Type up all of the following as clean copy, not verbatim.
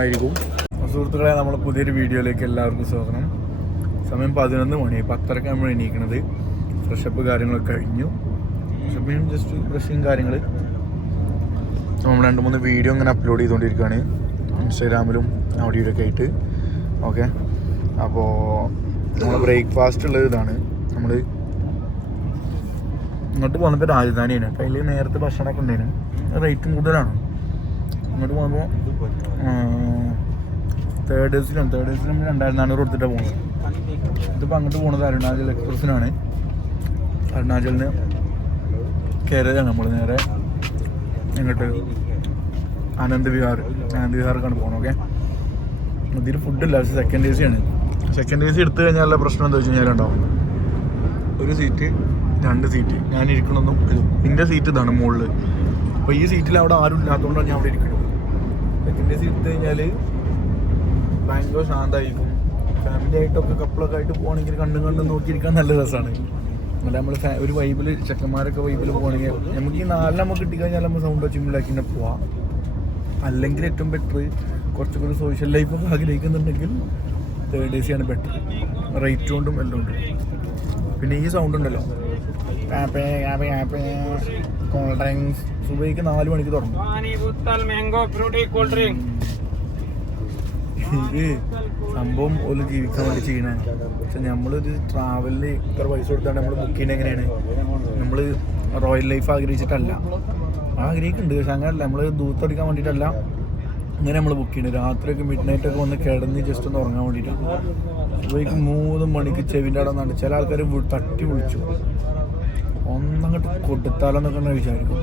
ആയിരിക്കും. സുഹൃത്തുക്കളെ, നമ്മൾ പുതിയൊരു വീഡിയോയിലേക്ക് എല്ലാവർക്കും സ്വാഗതം. സമയം 11 മണി, 10:30 നമ്മൾ എണീക്കണത്. ഫ്രഷപ്പ് കാര്യങ്ങളൊക്കെ കഴിഞ്ഞു. ഫ്രഷപ്പിനും ജസ്റ്റ് ബ്രഷിങ് കാര്യങ്ങൾ നമ്മൾ 2-3 വീഡിയോ ഇങ്ങനെ അപ്ലോഡ് ചെയ്തുകൊണ്ടിരിക്കുകയാണ് ഇൻസ്റ്റാഗ്രാമിലും അവിടെ ഇവിടെയൊക്കെ ആയിട്ട്. ഓക്കെ, അപ്പോൾ നമ്മൾ ബ്രേക്ക്ഫാസ്റ്റ് ഉള്ളത് ഇതാണ്. നമ്മൾ ഇങ്ങോട്ട് പോകുന്നപ്പോൾ രാജധാനിയാണ്. അപ്പോൾ അതിൽ നേരത്തെ ഭക്ഷണമൊക്കെ ഉണ്ടായിരുന്നു. റേറ്റും കൂടുതലാണ്. ഇങ്ങോട്ട് പോകുമ്പോൾ തേർഡ് എസിലും 2400 കൊടുത്തിട്ടാണ് പോകുന്നത്. ഇതിപ്പോൾ അങ്ങോട്ട് പോകുന്നത് അരുണാചൽ എക്സ്പ്രസ്സിനാണ്. അരുണാചലിന് കയറിയതാണ് നമ്മൾ നേരെ ഇങ്ങോട്ട് ആനന്ദ് വിഹാർക്കാണ് പോകുന്നത്. ഓക്കെ, ഇതിൽ ഫുഡില്ല, സെക്കൻഡ് എ സി ആണ്. സെക്കൻഡ് എ സി എടുത്തു കഴിഞ്ഞാലുള്ള പ്രശ്നം എന്താ വെച്ച് കഴിഞ്ഞാലുണ്ടാവും, ഒരു സീറ്റ് 2 സീറ്റ് ഞാനിരിക്കണമെന്നും വരും. എൻ്റെ സീറ്റ് ഇതാണ് മുകളിൽ. അപ്പോൾ ഈ സീറ്റിൽ അവിടെ ആരും ഇല്ലാത്തതുകൊണ്ടാണ് ഞാൻ അവിടെ ഇരിക്കുന്നത്. സെക്കൻഡ് എ സി എടുത്തു കഴിഞ്ഞാൽ ഭയങ്കര ശാന്തമായിരിക്കും. ഫാമിലി ആയിട്ടൊക്കെ കപ്പിളൊക്കെ ആയിട്ട് പോകണമെങ്കിൽ കണ്ടും നോക്കിയിരിക്കാൻ നല്ല രസമാണ്. അല്ല, നമ്മൾ ഒരു വൈബിൽ ചെക്കന്മാരൊക്കെ വൈബിൽ പോകണമെങ്കിൽ നമുക്ക് ഈ 4 നമുക്ക് കിട്ടിക്കഴിഞ്ഞാൽ നമ്മൾ സൗണ്ട് വെച്ചുമ്പോഴാക്കി തന്നെ പോവാം. അല്ലെങ്കിൽ ഏറ്റവും ബെറ്റർ കുറച്ചുകൂടി ഒരു സോഷ്യൽ ലൈഫൊക്കെ ആഗ്രഹിക്കുന്നുണ്ടെങ്കിൽ തേർഡ് എ സിയാണ് ബെറ്റർ. റേറ്റ് കൊണ്ടും എല്ലാം ഉണ്ട്. പിന്നെ ഈ സൗണ്ട് ഉണ്ടല്ലോ, കൂൾ ഡ്രിങ്ക്സ് സുബൈക്ക് 4 മണിക്ക് തുടങ്ങും. ഇത് സംഭവം ഒരു ജീവിക്കാൻ വേണ്ടി ചെയ്യണതാണ്. പക്ഷെ നമ്മളൊരു ട്രാവലിന് ഇത്ര പൈസ കൊടുത്താണ് നമ്മൾ ബുക്ക് ചെയ്യുന്നത്. എങ്ങനെയാണ്, നമ്മൾ റോയൽ ലൈഫ് ആഗ്രഹിച്ചിട്ടല്ല, ആഗ്രഹിക്കുന്നുണ്ട്. പക്ഷെ അങ്ങനെയല്ല, നമ്മൾ ദൂരത്തടിക്കാൻ വേണ്ടിയിട്ടല്ല ഇങ്ങനെ നമ്മൾ ബുക്ക് ചെയ്യുന്നത്. രാത്രിയൊക്കെ മിഡ് നൈറ്റൊക്കെ വന്ന് കിടന്ന് ജസ്റ്റ് ഒന്ന് ഉറങ്ങാൻ വേണ്ടിയിട്ടാണ്. സുബൈക്ക് 3 മണിക്ക് ചെവിൻ്റെ അവിടെ നിന്നാണ് ചില ആൾക്കാർ തട്ടി വിളിച്ചു ഒന്നങ്ങോട്ട് കൊടുത്താലോന്നൊക്കെ വിചാരിക്കും.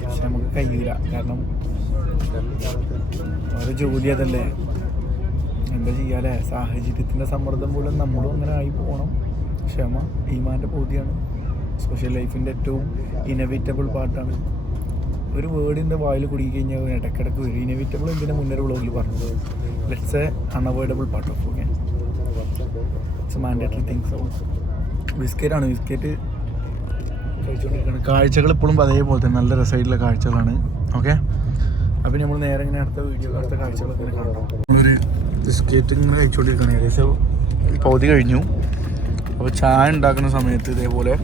പക്ഷെ നമുക്ക് കഴിയില്ല. കാരണം ഒരു ജോലി അതല്ലേ, എന്താ ചെയ്യാല്ലേ, സാഹചര്യത്തിൻ്റെ സമ്മർദ്ദം മൂലം നമ്മളും അങ്ങനെ ആയി പോകണം. ക്ഷമ ഈമാൻ്റെ ബോധ്യമാണ്. സോഷ്യൽ ലൈഫിൻ്റെ ഏറ്റവും ഇനവിറ്റബിൾ പാർട്ടാണ്. ഒരു വേർഡിൻ്റെ വായിൽ കുടുങ്ങി കഴിഞ്ഞാൽ ഇടയ്ക്കിടയ്ക്ക് വരും. ഇനവിറ്റബിൾ ഇതിൻ്റെ മുന്നൊരു വ്ളോഗിൽ പറഞ്ഞത്, let's a unavoidable part of okay, it's mandatory things. ബിസ്ക്കറ്റാണ്, ബിസ്ക്കറ്റ് കഴിച്ചുകൊണ്ടിരിക്കുകയാണ്. കാഴ്ചകൾ ഇപ്പോഴും അതേപോലെ തന്നെ നല്ല രസമായിട്ടുള്ള കാഴ്ചകളാണ്. ഓക്കെ, അപ്പം നമ്മൾ നേരെ ഇങ്ങനെ അടുത്ത കാഴ്ചകളൊക്കെ ഇങ്ങനെ കാണാം. നമ്മളൊരു ബിസ്ക്കറ്റ് ഇങ്ങനെ കഴിച്ചുകൊണ്ടിരിക്കുകയാണ്. ഏകദേശം പകുതി കഴിഞ്ഞു. അപ്പോൾ ചായ ഉണ്ടാക്കുന്ന സമയത്ത് ഇതേപോലെ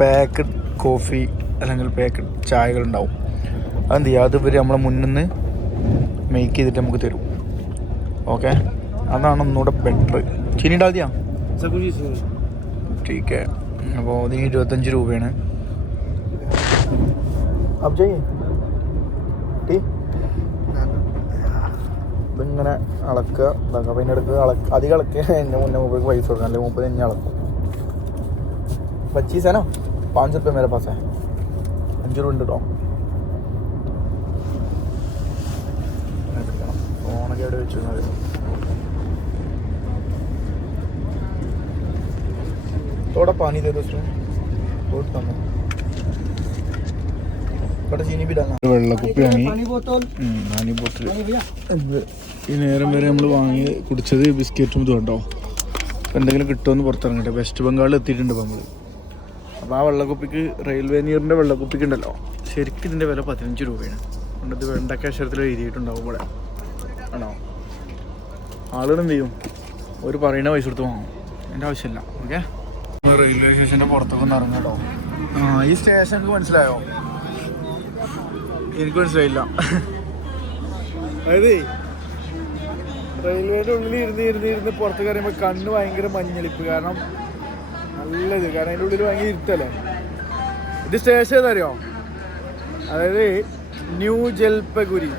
പാക്കഡ് കോഫി അല്ലെങ്കിൽ പാക്കഡ് ചായകളുണ്ടാവും. അതെന്ത് ചെയ്യുക, അത് ഇവർ നമ്മളെ മുന്നിൽ നിന്ന് മേക്ക് ചെയ്തിട്ട് നമുക്ക് തരും. ഓക്കെ, അതാണ് ഒന്നുകൂടെ ബെറ്റർ. ചീനി ഉണ്ടാതിയാ ടീക്കെ. അപ്പോൾ ഇതിന് 25 രൂപയാണ്. ഇതിങ്ങനെ അളക്കുക ഇതാക്കുക. അപ്പോൾ ഇതിൻ്റെ അടുത്ത് അധികം ഇളക്കുക എൻ്റെ മുന്നേ മുമ്പ് പൈസ കൊടുക്കാം, അല്ലെങ്കിൽ മുമ്പ് തന്നെ അളക്കും. 25 है ना, 5 रुपये मेरे पास है, 5 രൂപ ഉണ്ട് കേട്ടോ. ഫോണൊക്കെ എവിടെ വെച്ചു थोड़ा पानी दे दो उसमें, बहुत कम है. थोड़ा चीनी भी डालना. വെള്ളക്കുപ്പി വാങ്ങി, പാനി ബോത്തൽ. ഈ നേരം വരെ നമ്മൾ വാങ്ങി കുടിച്ചത് ബിസ്ക്കറ്റും ഇതും കേട്ടോ. എന്തെങ്കിലും കിട്ടുമെന്ന് പുറത്തിറങ്ങട്ടെ. വെസ്റ്റ് ബംഗാളിൽ എത്തിയിട്ടുണ്ട് ഇപ്പോൾ നമ്മൾ. അപ്പോൾ ആ വെള്ളക്കുപ്പിക്ക്, റെയിൽവേ നീറിൻ്റെ വെള്ളക്കുപ്പിക്ക് ഉണ്ടല്ലോ, ശരിക്കും ഇതിൻ്റെ വില 15 രൂപയാണ്. അതുകൊണ്ട് ഇത് വെണ്ടക്ക അക്ഷരത്തിൽ എഴുതിയിട്ടുണ്ടാവും ഇവിടെ ആണോ. ആളുകൾ എന്ത് ചെയ്യും, ഒരു പറയുന്ന പൈസ കൊടുത്ത് വാങ്ങും. എൻ്റെ ആവശ്യമില്ല. ഓക്കെ, റെയിൽവേ സ്റ്റേഷൻ്റെ പുറത്തൊക്കെ ഒന്ന് ഇറങ്ങാം കേട്ടോ. ഈ സ്റ്റേഷൻ എനിക്ക് മനസ്സിലായോ? എനിക്ക് മനസ്സിലായില്ല. അതായത് റെയിൽവേയുടെ ഉള്ളിൽ ഇരുന്ന് പുറത്ത് കയറിയുമ്പോൾ കണ്ണ് ഭയങ്കര മഞ്ഞളിപ്പ്. കാരണം നല്ലത്, കാരണം അതിൻ്റെ ഉള്ളിൽ ഭയങ്കര ഇരുത്തല്ലേ. ഇത് സ്റ്റേഷൻ ഏതറിയോ? അതായത് new Jalpaiguri,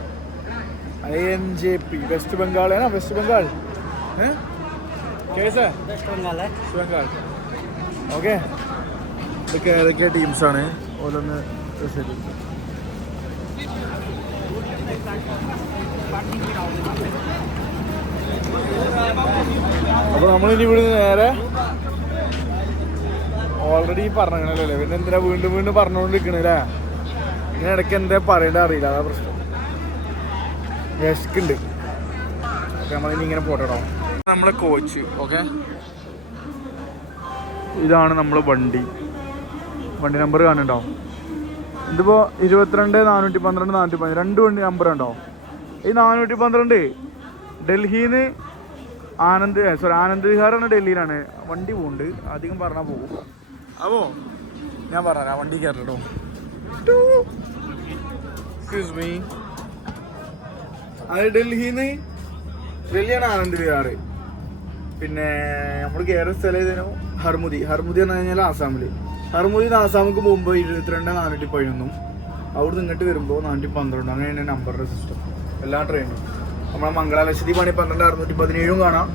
INJP, west Bengal. West Bengal case west Bengal. Okay, ഇതൊക്കെ ഏതൊക്കെ ടീംസാണ് ഓരോന്ന് ശരി. അപ്പോൾ നമ്മളിനി ഇവിടുന്ന് നേരെ ഓൾറെഡി പറഞ്ഞല്ലേ, പിന്നെ എന്തിനാ വീണ്ടും പറഞ്ഞുകൊണ്ടിരിക്കണല്ലേ. ഇങ്ങനെ ഇടയ്ക്ക് എന്താ പറയേണ്ട അറിയില്ല, അതാ പ്രശ്നം. വിശക്കുണ്ട്. നമ്മളിനി ഇങ്ങനെ പോട്ടോ. നമ്മളെ കോച്ച്. ഓക്കെ, ഇതാണ് നമ്മളെ വണ്ടി നമ്പർ കാണുന്നുണ്ടോ? ഇതിപ്പോൾ 22 412 412 രണ്ട് വണ്ടി നമ്പർ ഉണ്ടോ? ഈ 412 ഡൽഹിയിൽ നിന്ന് ആനന്ദ് വിഹാറാണ്, ഡൽഹിയിലാണ് വണ്ടി പോകുന്നുണ്ട്. അധികം പറഞ്ഞാൽ പോകും. അപ്പോൾ ഞാൻ പറഞ്ഞ വണ്ടി കയറട്ടോ. Excuse me. അത് ഡൽഹിയാണ് ആനന്ദ് വിഹാർ. പിന്നെ നമ്മൾ കയറിയ സ്ഥലം ഇതിനോ ഹർമുദി എന്ന് പറഞ്ഞു കഴിഞ്ഞാൽ ആസാമിൽ. ഹർമുദിന്ന് ആസാമിക്ക് പോകുമ്പോൾ 22 411 അവിടെ നിന്ന് ഇങ്ങോട്ട് വരുമ്പോൾ 412. അങ്ങനെയാണ് നമ്പറിൻ്റെ സിസ്റ്റം എല്ലാ ട്രെയിനും. നമ്മളെ മംഗള ലക്ഷദ്വീപാണെങ്കിൽ 12 617 കാണാം,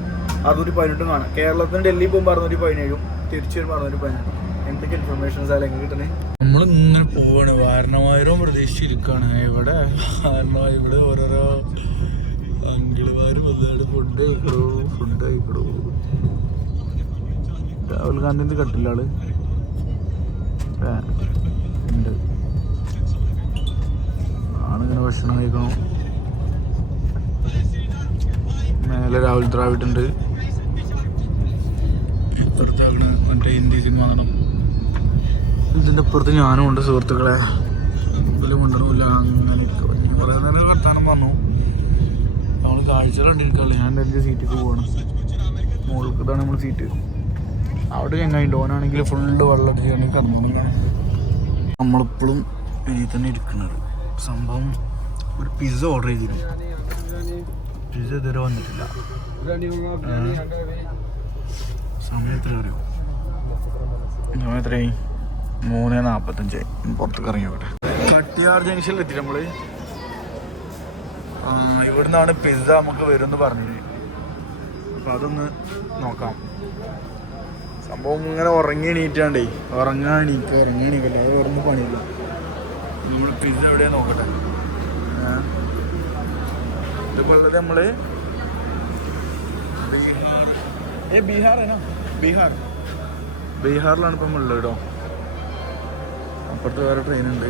618 കാണാം. കേരളത്തിന് ഡൽഹി പോകുമ്പോൾ 617, തിരിച്ചു വരുമ്പോൾ 618. എന്തൊക്കെ ഇൻഫർമേഷൻസ് അല്ലെങ്കിൽ കിട്ടണേ. നമ്മളിങ്ങനെ പോവാണ്. വാരണമായിരം പ്രതീക്ഷിച്ചിരിക്കുകയാണ്. ഇവിടെ ഓരോരോ അങ്കിളുമാർ വന്നിട്ട് ഫുഡ് കഴിക്കണോ. രാഹുൽ ഗാന്ധിന്റെ കട്ടില്ല ആള് ഉണ്ട്. ആണിങ്ങനെ ഭക്ഷണം കഴിക്കണോ. മേലെ രാഹുൽ ദ്രാവിഡ് ഉണ്ട്. ഇപ്പുറത്താണ് മറ്റേ ഹിന്ദി സിനിമ കാണണം. ഇതിൻ്റെ അപ്പുറത്ത് ഞാനും ഉണ്ട് സുഹൃത്തുക്കളെ. ഇതിലും കൊണ്ടുവരില്ല. അങ്ങനെ കുറേ നേരം വർത്താനം പറഞ്ഞു. നമ്മൾ കാഴ്ചകൾ കണ്ടിരിക്കല്ലോ. ഞാൻ എൻ്റെ സീറ്റിലേക്ക് പോവാണ്. മുകൾക്ക് ഇതാണ് നമ്മൾ സീറ്റ്. അവിടെ ചങ്ങായിണ്ട്. ഓനാണെങ്കിൽ ഫുള്ള് വെള്ളം അടിച്ച് കിടന്നു. നമ്മളിപ്പോഴും ഇതിൽ തന്നെ ഇരിക്കുന്നത്. സംഭവം ഒരു പിസ്സ ഓർഡർ ചെയ്തിരുന്നു. പിസ്സ ഇതുവരെ വന്നിട്ടില്ല. സമയം എത്ര അറിയോ? സമയം എത്രയായി? 3:45. പുറത്തേക്ക് ഇറങ്ങി പോട്ടെ. കട്ടിയാർ ജംഗ്ഷനിൽ എത്തി നമ്മൾ. ഇവിടെ നിന്നാണ് പിസ്സ നമുക്ക് വരുമെന്ന് പറഞ്ഞത്. അപ്പം അതൊന്ന് നോക്കാം. സംഭവം ഇങ്ങനെ ഉറങ്ങി എണീറ്റാണ്ടേ. ഉറങ്ങാണീക്കല്ലേ. അത് ഉറങ്ങി പണിയില്ല. നമ്മൾ പിസ്സ എവിടെയാ നോക്കട്ടെ. ഇതിപ്പോൾ ഉള്ളത് നമ്മൾ ബീഹാറിലാണ് ഇപ്പം ഉള്ളത് കേട്ടോ. അപ്പുറത്ത് വേറെ ട്രെയിനുണ്ട്.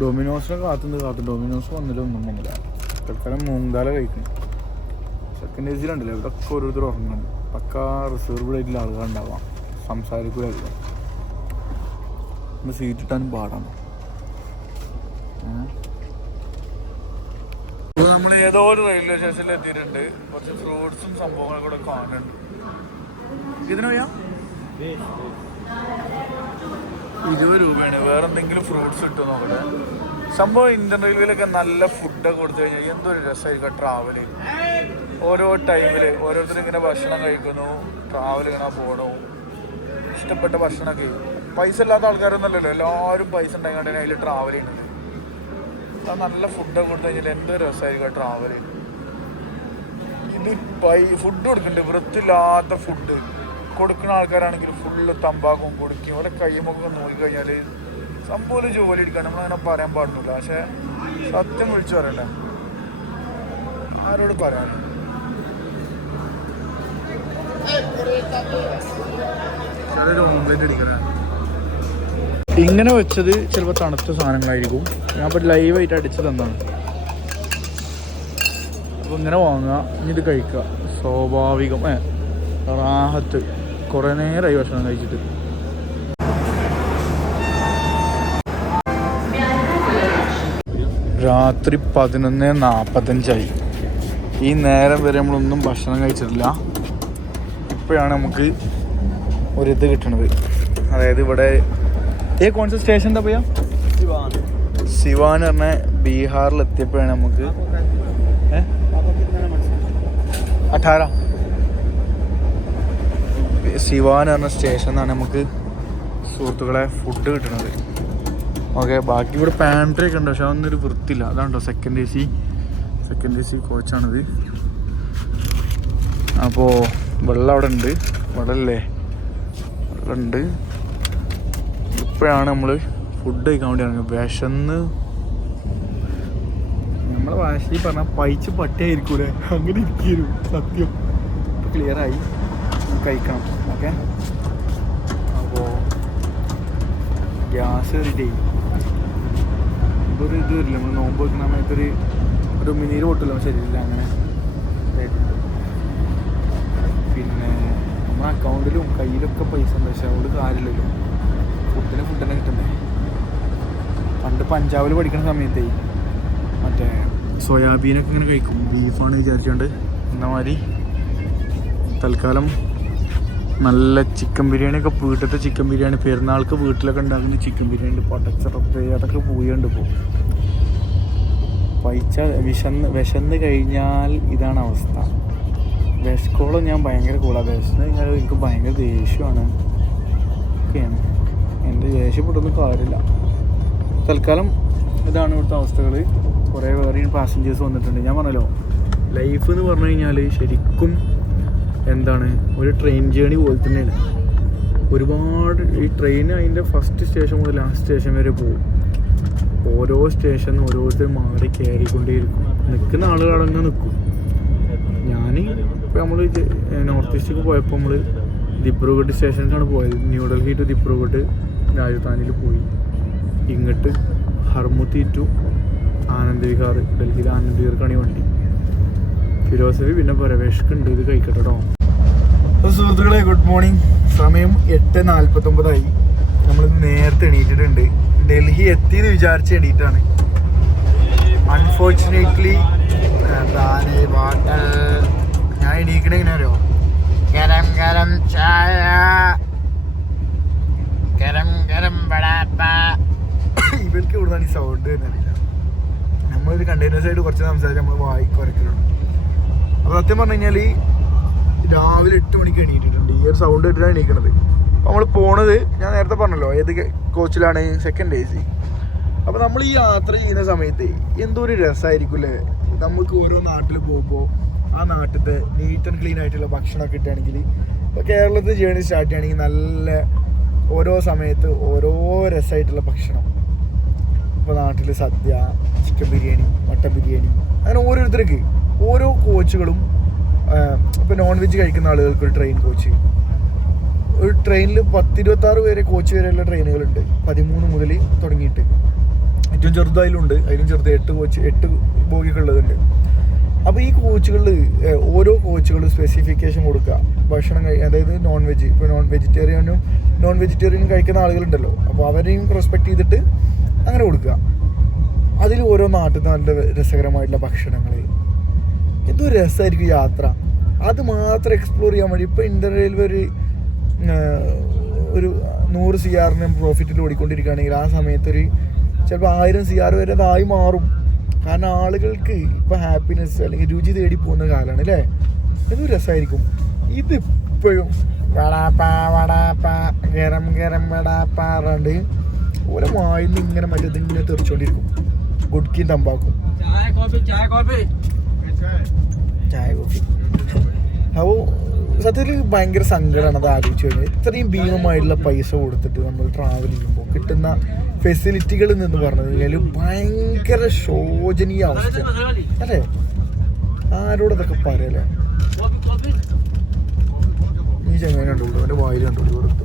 ഡൊമിനോസിനെ കാത്തുണ്ട്. ഡൊമിനോസ് വന്നില്ല, ഒന്നും വന്നില്ല. തൽക്കാലം മൂങ്കാല കഴിക്കണം. സെക്കൻഡ് ഏ സിയിലുണ്ടല്ലോ. ഇവിടെയൊക്കെ ഓരോരുത്തർ ഉറങ്ങണം. പക്കാ റിസർവ്ഡ് ആയിട്ടുള്ള ആളുകളുണ്ടാവാം. സംസാരിക്കൂലായിരിക്കും. സീറ്റ് ഇട്ടാനും പാടാണ്. ഇപ്പോൾ നമ്മൾ ഏതോ ഒരു റെയിൽവേ സ്റ്റേഷനിൽ എത്തിയിട്ടുണ്ട്. കുറച്ച് ഫ്രൂട്ട്സും സംഭവങ്ങളും കൂടെ കാണുന്നുണ്ട്. ഇതിന് പോയാ 20 രൂപയാണ്. വേറെ എന്തെങ്കിലും ഫ്രൂട്ട്സ് കിട്ടുമോ നോക്കട്ടെ. സംഭവം ഇന്ത്യൻ റെയിൽവേയിലൊക്കെ നല്ല ഫുഡൊക്കെ കൊടുത്തു കഴിഞ്ഞാൽ എന്തൊരു രസമായിരിക്കും ട്രാവൽ. ഓരോ ടൈമിൽ ഓരോരുത്തരും ഇങ്ങനെ ഭക്ഷണം കഴിക്കുന്നു, ട്രാവൽ ഇങ്ങനെ പോകണു. ഇഷ്ടപ്പെട്ട ഭക്ഷണമൊക്കെ. പൈസ ഇല്ലാത്ത ആൾക്കാരൊന്നുമല്ലല്ലോ. എല്ലാവരും പൈസ ഉണ്ടായിക്കൊണ്ടാണ് അതിൽ ട്രാവൽ ചെയ്യുന്നത്. അത് നല്ല ഫുഡൊക്കെ കൊടുത്തു കഴിഞ്ഞാൽ എന്തൊരു രസമായിരിക്കും ട്രാവൽ. ഇത് ഫുഡ് കൊടുക്കുന്നുണ്ട്. വൃത്തിയില്ലാത്ത ഫുഡ് കൊടുക്കുന്ന ആൾക്കാരാണെങ്കിൽ ഫുള്ള് തമ്പാക്കും കൊടുക്കും. അവിടെ കയ്യുമൊക്കെ നോക്കിക്കഴിഞ്ഞാൽ സംഭവം ജോലി എടുക്കാൻ നമ്മളങ്ങനെ പറയാൻ പാടില്ല. പക്ഷെ സത്യം വിളിച്ചു പറയണ്ട. ആരോട് പറയാൻ. ചിലർ ഓംലെറ്റ് അടിക്കണ ഇങ്ങനെ വെച്ചത് ചിലപ്പോൾ തണുത്ത സാധനങ്ങളായിരിക്കും. ഞാൻ ഇപ്പോൾ ലൈവായിട്ട് അടിച്ച് തന്നാണ്. അപ്പോൾ ഇങ്ങനെ വാങ്ങുക, ഇനി ഇത് കഴിക്കുക. സ്വാഭാവികം റാഹത്ത്. കുറേ നേരമായി ഭക്ഷണം കഴിച്ചിട്ട്. രാത്രി 11:45. ഈ നേരം വരെ നമ്മളൊന്നും ഭക്ഷണം കഴിച്ചിട്ടില്ല. ഇപ്പോഴാണ് നമുക്ക് ഒരിത് കിട്ടണത്. അതായത് ഇവിടെ കോൺസെപ്റ്റ് സ്റ്റേഷൻ എന്താ പറയാ? സിവാൻ പറഞ്ഞ ബീഹാറിലെത്തിയപ്പോഴാണ് നമുക്ക് 18 സിവാൻ പറഞ്ഞ സ്റ്റേഷനിലാണ് നമുക്ക് സുഹൃത്തുക്കളെ ഫുഡ് കിട്ടുന്നത്. ഓക്കെ, ബാക്കി ഇവിടെ പാൻട്രി ഒക്കെ ഉണ്ട്. പക്ഷെ അതൊന്നൊരു വൃത്തിയില്ല. അതാണല്ലോ സെക്കൻഡ് എ സി കോച്ചാണിത്. അപ്പോൾ വെള്ളം അവിടെ ഉണ്ട്. വെള്ളമല്ലേ? വെള്ളമുണ്ട്. ഇപ്പോഴാണ് നമ്മൾ ഫുഡ് കഴിക്കാൻ വേണ്ടി ഇറങ്ങുക. വിശന്ന് നമ്മളെ ഭാഷയിൽ പറഞ്ഞാൽ പൈച്ച് പട്ടിയായിരിക്കൂലേ, അങ്ങനെ ഇരിക്കും. സത്യം ഇപ്പോൾ ക്ലിയറായി. കഴിക്കണം. ഓക്കെ, അപ്പോൾ ഗ്യാസ് കയറിയിട്ടേ ഇതൊരു ഇത് വരില്ല. നമ്മൾ നോമ്പ് വെക്കുന്ന സമയത്തൊരു മിനീര് പൊട്ടില്ല ശരിയില്ല. അങ്ങനെ പിന്നെ നമ്മുടെ അക്കൗണ്ടിലും കയ്യിലൊക്കെ പൈസ ഉണ്ട്. പക്ഷെ അവിടെ കാര്യമില്ലല്ലോ. ഫുഡിനെ കിട്ടണ്ടേ. പണ്ട് പഞ്ചാബിൽ പഠിക്കുന്ന സമയത്തേ മറ്റേ സോയാബീനൊക്കെ ഇങ്ങനെ കഴിക്കും, ബീഫാണ് വിചാരിച്ചുകൊണ്ട്. എന്നമാതിരി തൽക്കാലം നല്ല ചിക്കൻ ബിരിയാണിയൊക്കെ, വീട്ടിലത്തെ ചിക്കൻ ബിരിയാണി, പെരുന്നാൾക്ക് വീട്ടിലൊക്കെ ഉണ്ടാക്കുന്ന ചിക്കൻ ബിരിയാണി പടച്ചറപ്പ് അതൊക്കെ പോയുണ്ട് ഇപ്പോൾ. വിശന്ന് കഴിഞ്ഞാൽ ഇതാണ് അവസ്ഥ. വിശക്കോളം ഞാൻ ഭയങ്കര കൂളാണ്, വിശന്ന് കഴിഞ്ഞാൽ എനിക്ക് ഭയങ്കര ദേഷ്യമാണ് ഒക്കെയാണ്. എൻ്റെ ദേഷ്യപ്പെട്ടൊന്നും കാര്യമില്ല. തൽക്കാലം ഇതാണ് ഇവിടുത്തെ അവസ്ഥകൾ. കുറേ വേറെയും പാസഞ്ചേഴ്സ് വന്നിട്ടുണ്ട്. ഞാൻ പറഞ്ഞല്ലോ, ലൈഫ് എന്ന് പറഞ്ഞു കഴിഞ്ഞാൽ ശരിക്കും എന്താണ് ഒരു ട്രെയിൻ ജേണി പോലെ തന്നെയാണ്. ഒരുപാട് ഈ ട്രെയിൻ അതിൻ്റെ ഫസ്റ്റ് സ്റ്റേഷൻ മുതൽ ലാസ്റ്റ് സ്റ്റേഷൻ വരെ പോകും. ഓരോ സ്റ്റേഷനും ഓരോരുത്തർ മാറി കയറിക്കൊണ്ടേയിരിക്കും. നിൽക്കുന്ന ആളുകളടങ്ങ് നിൽക്കും. ഞാൻ ഇപ്പോൾ നമ്മൾ നോർത്ത് ഈസ്റ്റേക്ക് പോയപ്പോൾ നമ്മൾ ദിബ്രുഗഡ് സ്റ്റേഷനിലാണ് പോയത്. ന്യൂഡൽഹി ടു ദിബ്രുഗഡ് രാജധാനിയിൽ പോയി. ഇങ്ങോട്ട് ഹർമുത്തി ടു ആനന്ദ് വിഹാർ, ഡൽഹിയിൽ ആനന്ദ് വിഹാർക്കാണ് ഈ വണ്ടി. ഫിലോസഫി പിന്നെ പരവേഷ്ക്കുണ്ട്, ഇത് കഴിക്കട്ടെ കേട്ടോ. സുഹൃത്തുക്കളെ ഗുഡ് മോർണിംഗ്. സമയം 8:49 നമ്മൾ നേരത്തെ എണീറ്റിട്ടുണ്ട്. ഡൽഹി എത്തിയെന്ന് വിചാരിച്ച് എണീറ്റാണ്. അൺഫോർച്ചുനേറ്റ്ലി ഞാൻ എണീക്കണ എങ്ങനെ അറിയോ, ഗരം ഗരം ചായ, ഗരം ഗരം ബടാപ്പ. ഇവർക്ക് ഇവിടുന്നാണ് ഈ സൗണ്ട് എന്നറിയില്ല. നമ്മളൊരു കണ്ടെയ്നേഴ്സ് ആയിട്ട് കുറച്ച് സംസാരിച്ച് നമ്മൾ വായിക്കുറയ്ക്കലുണ്ട്. അപ്പോൾ സത്യം പറഞ്ഞു കഴിഞ്ഞാൽ രാവിലെ 8 മണിക്ക് എണീറ്റിട്ടുണ്ട്. ഈ ഒരു സൗണ്ട് കേട്ടിട്ടാണ് എണീക്കണത്. അപ്പോൾ നമ്മൾ പോണത് ഞാൻ നേരത്തെ പറഞ്ഞല്ലോ ഏത് കോച്ചിലാണ്, സെക്കൻഡ് AC. അപ്പോൾ നമ്മൾ ഈ യാത്ര ചെയ്യുന്ന സമയത്ത് എന്തോ ഒരു രസമായിരിക്കും അല്ലേ. നമുക്ക് ഓരോ നാട്ടിൽ പോകുമ്പോൾ ആ നാട്ടിലത്തെ നീറ്റ് ആൻഡ് ക്ലീൻ ആയിട്ടുള്ള ഭക്ഷണമൊക്കെ കിട്ടുകയാണെങ്കിൽ, ഇപ്പോൾ കേരളത്തിൽ ജേണി സ്റ്റാർട്ട് ചെയ്യുകയാണെങ്കിൽ നല്ല ഓരോ സമയത്ത് ഓരോ രസമായിട്ടുള്ള ഭക്ഷണം. ഇപ്പോൾ നാട്ടിൽ സദ്യ, ചിക്കൻ ബിരിയാണി, മട്ടൻ ബിരിയാണി, അങ്ങനെ ഓരോരുത്തർക്ക് ഓരോ കോച്ചുകളും. ഇപ്പോൾ നോൺ വെജ് കഴിക്കുന്ന ആളുകൾക്ക് ഒരു ട്രെയിൻ കോച്ച്, ഒരു ട്രെയിനിൽ 10-26 പേരെ കോച്ച് വരെയുള്ള ട്രെയിനുകളുണ്ട്. 13 മുതൽ തുടങ്ങിയിട്ട് ഏറ്റവും ചെറുതായാലുണ്ട്, അതിലും ചെറുത് 8 ബോഗികളുള്ളതുണ്ട്. അപ്പോൾ ഈ കോച്ചുകളിൽ ഓരോ കോച്ചുകളും സ്പെസിഫിക്കേഷൻ കൊടുക്കുക. ഭക്ഷണം അതായത് നോൺ വെജ്, ഇപ്പോൾ നോൺ വെജിറ്റേറിയനും കഴിക്കുന്ന ആളുകളുണ്ടല്ലോ, അപ്പോൾ അവരെയും റെസ്പെക്ട് ചെയ്തിട്ട് അങ്ങനെ കൊടുക്കുക. അതിൽ ഓരോ നാട്ടിൽ നല്ല രസകരമായിട്ടുള്ള ഭക്ഷണങ്ങൾ, എന്തോ രസമായിരിക്കും യാത്ര. അത് മാത്രം എക്സ്പ്ലോർ ചെയ്യാൻ വേണ്ടി ഇപ്പോൾ ഇന്ത്യൻ റെയിൽവേ ഒരു 100 CR പ്രോഫിറ്റിൽ ഓടിക്കൊണ്ടിരിക്കുകയാണെങ്കിൽ ആ സമയത്തൊരു ചിലപ്പോൾ 1000 CR വരെ അതായി മാറും. കാരണം ആളുകൾക്ക് ഇപ്പോൾ ഹാപ്പിനെസ് അല്ലെങ്കിൽ രുചി തേടി പോകുന്ന കാലമാണ് അല്ലേ. എന്തൊരു രസമായിരിക്കും. ഇതിപ്പോഴും വടാപ്പ ഗരം ഗരം വടാപ്പ പറഞ്ഞാണ്ട് ഓരോ വായിൽ നിന്ന് ഇങ്ങനെ മറ്റേതിങ്ങനെ തെറിച്ചുകൊണ്ടിരിക്കും. ഗുഡ്കിയും തമ്പാക്കും, ചായ കോഫി. അപ്പോൾ സത്യത്തിൽ ഭയങ്കര സങ്കടമാണ് അത് ആലോചിച്ച് കഴിഞ്ഞാൽ. ഇത്രയും ഭീമമായിട്ടുള്ള പൈസ കൊടുത്തിട്ട് നമ്മൾ ട്രാവൽ ചെയ്യുമ്പോൾ കിട്ടുന്ന ഫെസിലിറ്റികളിൽ നിന്ന് പറഞ്ഞു കഴിഞ്ഞാൽ ഭയങ്കര ശോചനീയ അവസ്ഥ അല്ലേ. ആരോടതൊക്കെ പറയല്ലേ. ഈ ചങ്ങനെ കണ്ടുള്ളൂ, എൻ്റെ വായിൽ കണ്ടുള്ളൂ കൊടുത്തു.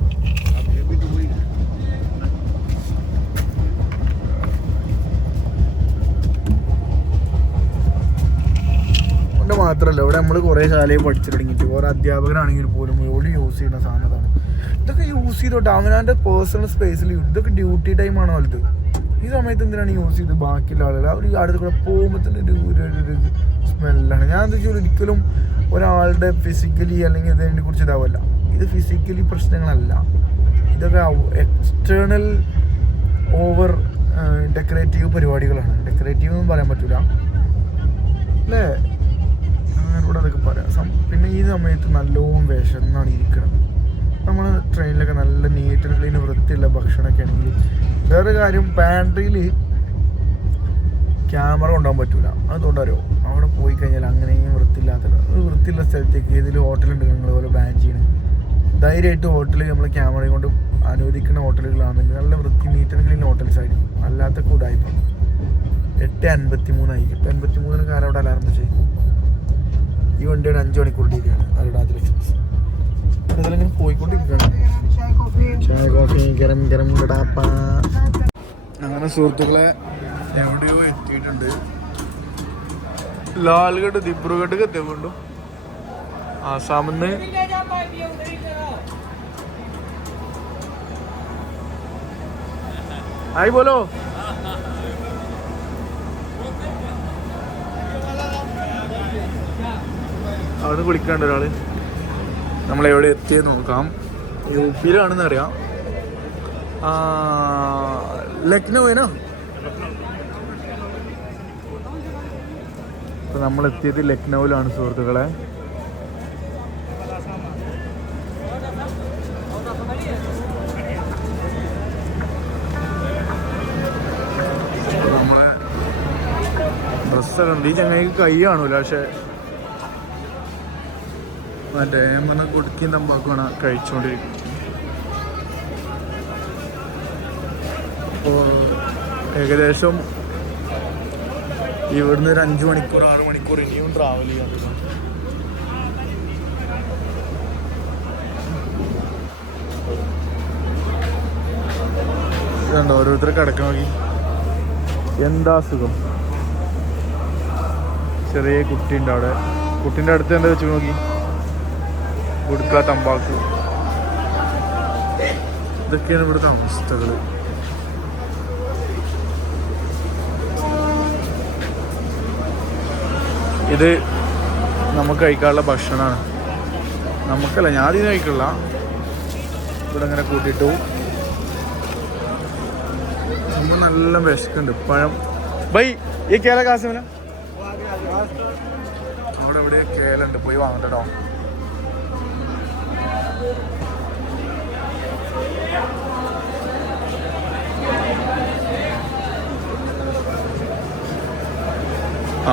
അതുകൊണ്ട് മാത്രമല്ല, ഇവിടെ നമ്മൾ കുറേ കാലമായി പഠിച്ചു തുടങ്ങിയിട്ട് ഓരോ അധ്യാപകരാണെങ്കിൽ പോലും ഓടി യൂസ് ചെയ്യുന്ന സാധനമാണ്. ഇതൊക്കെ യൂസ് ചെയ്തോട്ടെ അവനവൻ്റെ പേഴ്സണൽ സ്പേസിൽ. ഇതൊക്കെ ഡ്യൂട്ടി ടൈമാണോ വലുത്. ഈ സമയത്ത് എന്തിനാണ് യൂസ് ചെയ്ത് ബാക്കിയുള്ള ആളുകൾ അവർ അടുത്ത് കൂടെ പോകുമ്പോൾ തന്നെ ഒരു സ്മെല്ലാണ്. ഞാൻ എന്താ വെച്ചാൽ ഒരിക്കലും ഒരാളുടെ ഫിസിക്കലി അല്ലെങ്കിൽ ഇതിനെ കുറിച്ച് ഇതാവല്ല. ഇത് ഫിസിക്കലി പ്രശ്നങ്ങളല്ല, ഇതൊക്കെ എക്സ്റ്റേണൽ ഓവർ ഡെക്കറേറ്റീവ് പരിപാടികളാണ്. ഡെക്കറേറ്റീവ് ഒന്നും പറയാൻ പറ്റില്ല അല്ലേ, അങ്ങനോട് അതൊക്കെ പറയാം. പിന്നെ ഈ സമയത്ത് നല്ലോണം വിശന്നാണ് ഇരിക്കുന്നത്. നമ്മൾ ട്രെയിനിലൊക്കെ നല്ല നീറ്റ് ആൻഡ് ക്ലീൻ വൃത്തിയുള്ള ഭക്ഷണമൊക്കെ ആണെങ്കിൽ. വേറെ കാര്യം, പാൻട്രിയിൽ ക്യാമറ കൊണ്ടുപോകാൻ പറ്റില്ല. അതുകൊണ്ടറിയോ, അവിടെ പോയി കഴിഞ്ഞാൽ അങ്ങനെയും വൃത്തിയുള്ള സ്ഥലത്തേക്ക് ഏതെങ്കിലും ഹോട്ടലുണ്ട് നിങ്ങളതുപോലെ ബാൻ ചെയ്യണം. ധൈര്യമായിട്ട് ഹോട്ടലിൽ നമ്മൾ ക്യാമറയും കൊണ്ട് അനുവദിക്കുന്ന ഹോട്ടലുകളാണെങ്കിൽ നല്ല വൃത്തി നീറ്റ് ആൻഡ് ക്ലീൻ ഹോട്ടൽസ് ആയിരിക്കും. അല്ലാത്ത കൂടായിപ്പോൾ 8:53 ഇപ്പോൾ 83 കാലം അവിടെ അലാറം വെച്ച് ഈ വണ്ടിയുടെ 5 മണിക്കൂർ ഡീലാണ് അരുണാചൽ എക്സ്പ്രസ്. അതിലിങ്ങനെ പോയിക്കൊണ്ടിരിക്കുകയാണ്. ചായ കോഫി ഗരം ഗരം വടാപ്പ. അങ്ങനെ സുഹൃത്തുക്കളെ എവിടെയോ എത്തിയിട്ടുണ്ട്. ലാൽഗഡ് ദിബ്രുഗഡ് എത്തിക്കൊണ്ടു ആസാമിൽ നിന്ന്. ഹായ് ബോലോ. അവിടെ വിളിക്കാണ്ട് ഒരാൾ. നമ്മളെവിടെ എത്തിയെന്ന് നോക്കാം. യൂപിയിലാണെന്ന് അറിയാം. ലക്നൗനോ? ഇപ്പം നമ്മളെത്തിയത് ലക്നൗവിലാണ് സുഹൃത്തുക്കളെ. നമ്മളെ ഡ്രസ്സൊക്കെ ഉണ്ട്. ഈ ചങ്ങായിക്ക് കൈ കാണൂല, പക്ഷെ മറ്റേ പറഞ്ഞ കുടുക്കിയും തമ്പാക്കുമാണ് കഴിച്ചുകൊണ്ടിരിക്കും. അപ്പോൾ ഏകദേശം ഇവിടുന്ന് ഒരു 5 മണിക്കൂർ 6 മണിക്കൂർ ഇനിയും ട്രാവൽ ചെയ്യാൻ. ഇതുണ്ടോ ഓരോരുത്തർ കിടക്കാൻ നോക്കി. എന്താ സുഖം. ചെറിയ കുട്ടിയുണ്ട് അവിടെ. കുട്ടീൻ്റെ അടുത്ത് എന്താ വെച്ച് നോക്കി. ഗുഡ്ക, തമ്പാക്ക്, ഇതൊക്കെയാണ് ഇവിടുത്തെ അവസ്ഥകൾ. ഇത് നമുക്ക് കഴിക്കാനുള്ള ഭക്ഷണമാണ്. നമുക്കല്ല, ഞാൻ ഇതിന് കഴിക്കില്ല. ഇവിടെ ഇങ്ങനെ കൂട്ടിയിട്ടു. നമ്മൾ നല്ല വിശക്കുണ്ട്. പഴം ബൈ ഈ കേല കാശിമല അവിടെ എവിടെ കേലുണ്ട്, പോയി വാങ്ങട്ടോ.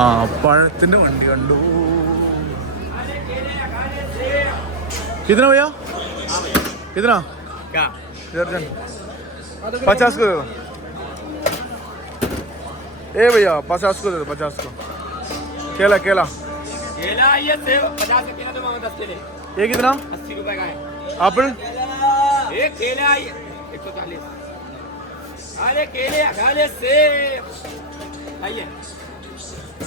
ആ പഴത്തിന്റെ വണ്ടി കണ്ടു. कितना भैया? कितना? क्या? 50 को दे दो. ए भैया 50 को दे दो. 50 को. केला केला केला ये सेब 50 के तीन तो 10 केले. ये कितना? 80 रुपए का है. एप्पल एक केला 140. अरे केले अरे सेब आइए.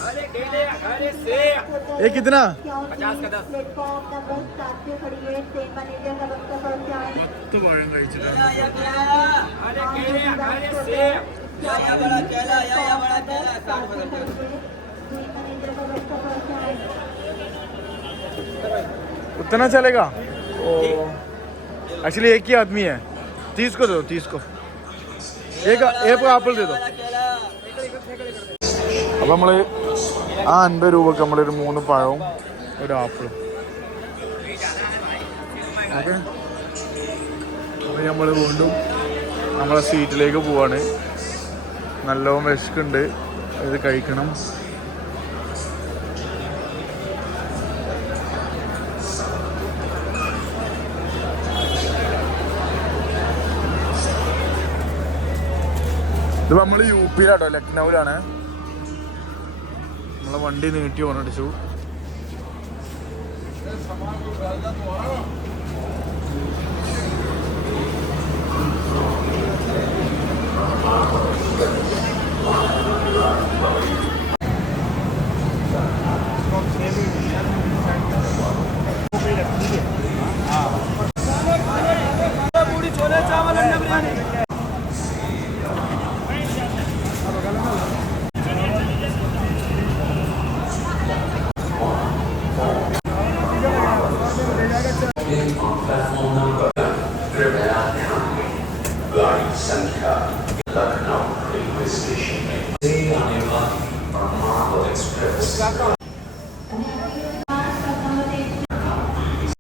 अरे केले अरे सेब. ये कितना? 50 का 10. तो बड़ा കഴിച്ചിട്ട്. अरे केले अरे सेब. या बड़ा केला या बड़ा केला 60 रुपए. उतना चलेगा? एक्चुअली एक ही आदमी है. 30 को दो. 30 को एक एप्पल दे दो. അപ്പം നമ്മൾ ആ 50 രൂപക്ക് നമ്മളൊരു 3 പഴവും ഒരു ആപ്പിളും. ഓക്കെ, അപ്പം നമ്മൾ വീണ്ടും നമ്മളെ സീറ്റിലേക്ക് പോവാണ്. നല്ലോണം വിശക്കുണ്ട്. ഇത് കഴിക്കണം. ഇത് നമ്മൾ യുപിയിലാട്ടോ, ലക്നൗവിലാണ്. നമ്മളെ വണ്ടി നീട്ടി ഓണടിച്ചു. संख्या लखनऊ रेलवे स्टेशन में से आने वाली परमाणु एक्सप्रेस